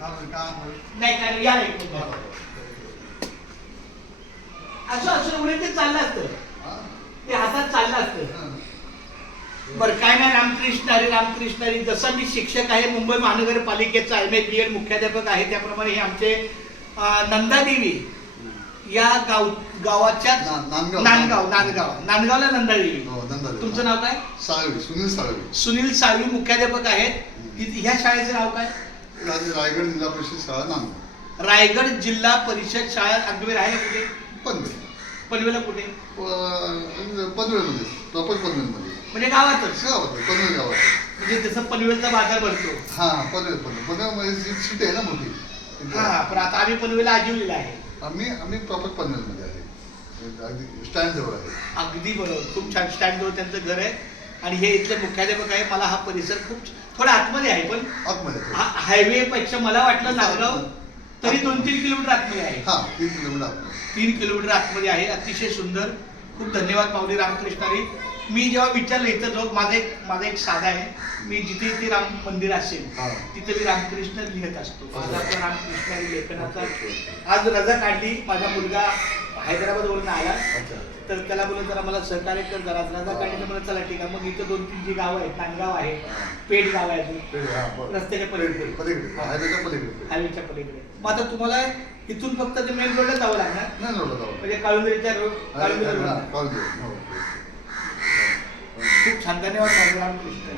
नाही काय या नाही असं असं उडे ते चाललं असतं, ते हातात चाललं असतं. बरं काय नाही, रामकृष्ण हरी रामकृष्ण हरी. जसं मी शिक्षक आहे, मुंबई महानगरपालिकेचा MA BEd मुख्याध्यापक आहे, त्याप्रमाणे हे आमचे नंदादेवी या गावाच्या नांदगावला नंदादेवी. तुमचं नाव काय? साळवी, सुनील साळवी. सुनील साळवी मुख्याध्यापक आहेत. ह्या शाळेचं नाव काय? रायगड जिल्हा परिषद शाळा नांदगाव. रायगड जिल्हा परिषद शाळा अगदी आहे कुठे? पनवेल. पनवेलला कुठे? पनवेलमध्ये, प्रॉपर पनवेलमध्ये. म्हणजे गावातच? पनवेल गावात. म्हणजे जसं पनवेलचा बाजार भरतो. हा, पनवेलमध्ये सिटी आहे ना मोठी. हा, पण आता आम्ही पनवेलला आजीवलेला आहे. आम्ही प्रॉपर पनवेलमध्ये आहे, अगदी स्टँड जवळ आहे. अगदी बरोबर, खूप छान. स्टँड जवळ त्यांचं घर आहे आणि हे इथले मुख्याध्यापक आहे. मला हा परिसर खूप थोडा आतमध्ये आहे, पण आतमध्ये हायवे पेक्षा मला वाटलं नांदगाव तरी 2-3 किलोमीटर आतमध्ये आहे. हा, 3 किलोमीटर आतमध्ये. 3 किलोमीटर आतमध्ये आहे. अतिशय सुंदर. खूप धन्यवाद माऊली रामकृष्णारी. मी जेव्हा विचारलं इथं लोक, माझा एक साधा आहे, मी जिथे इथे राम मंदिर असेल तिथे मी रामकृष्ण लिहित असतो. माझा आपला रामकृष्णारी लेखनाचा आज रजा काढली. माझा मुलगा हैदराबादवरून आला, तर त्याला बोलत जरा मला सहकार्य कर, जरा रजा काढली. तर मला चला ठीक आहे. मग इथं 2-3 जी गावं आहेत, नांदगाव आहे, पेठ गाव आहे, अजून रस्त्याच्या पलीकडे, हायवेच्या पलीकडे. मग आता तुम्हाला इथून फक्त ते मेन रोडला जावं लागणार, म्हणजे काळुंदरीच्या रोड. खूप छान. धन्यवाद रामकृष्ण.